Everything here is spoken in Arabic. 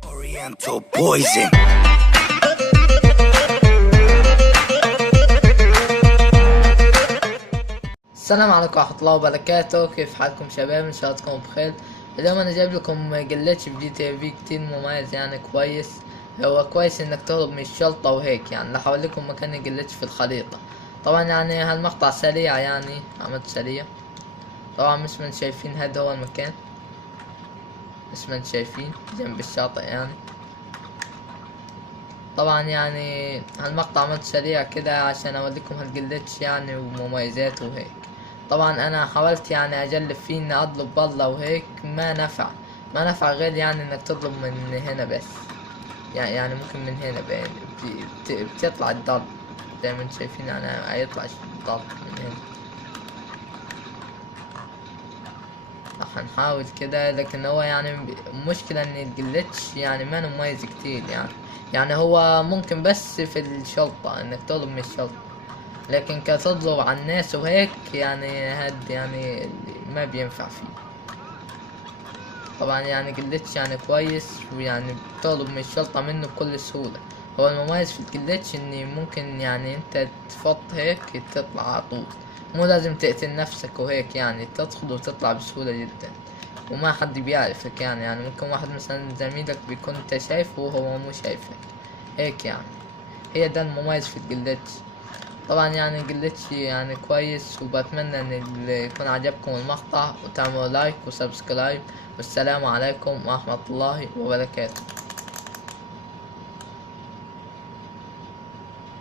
Oriental poison. السلام عليكم ورحمة الله وبركاته. كيف حالكم شباب؟ ان شاء الله تكونوا بخير. اليوم انا جايب لكم جلتش في جي تي في كتير مميز، يعني كويس. هو كويس انك تهرب من الشرطة وهيك، يعني راح اقول لكم مكان الجلتش في الخريطة. طبعا يعني هالمقطع سريع، يعني عملت سريع. طبعا مثل ما انتم شايفين هذا هو المكان، مثل ما انتم شايفين جنب الشاطئ يعني. طبعا يعني هالمقطع عملت سريع كده عشان اوريكم هالجلتش يعني ومميزاته وهيك. طبعا انا حاولت يعني اجلب فيه اني اطلب بالله وهيك، ما نفع غير يعني انك تطلب من هنا بس. يعني ممكن من هنا بين بتطلع الضرب زي ما انتم شايفين، يعني هيطلع الضرب من هنا. راح نحاول كده، لكن هو يعني المشكلة ان الجلتش يعني ما مميز كتير يعني هو ممكن بس في الشرطة انك تطلب من الشرطة، لكن كتطلب على الناس وهيك يعني هاد يعني ما بينفع فيه. طبعا يعني جلتش يعني كويس، ويعني بتطلب من الشرطة منه بكل سهولة. هو المميز في الجلتش ان ممكن يعني انت تفط هيك تطلع على طول، مو لازم تقتل نفسك وهيك، يعني تدخل وتطلع بسهولة جدا وما حد بيعرفك. يعني ممكن واحد مثلا زميلك بيكون انت شايفه وهو مو شايفك هيك يعني. هي ده المميز في الجلتش. طبعا يعني جلتش يعني كويس، وبتمنى ان يكون عجبكم المقطع وتعملوا لايك وسبسكرايب. والسلام عليكم ورحمة الله وبركاته.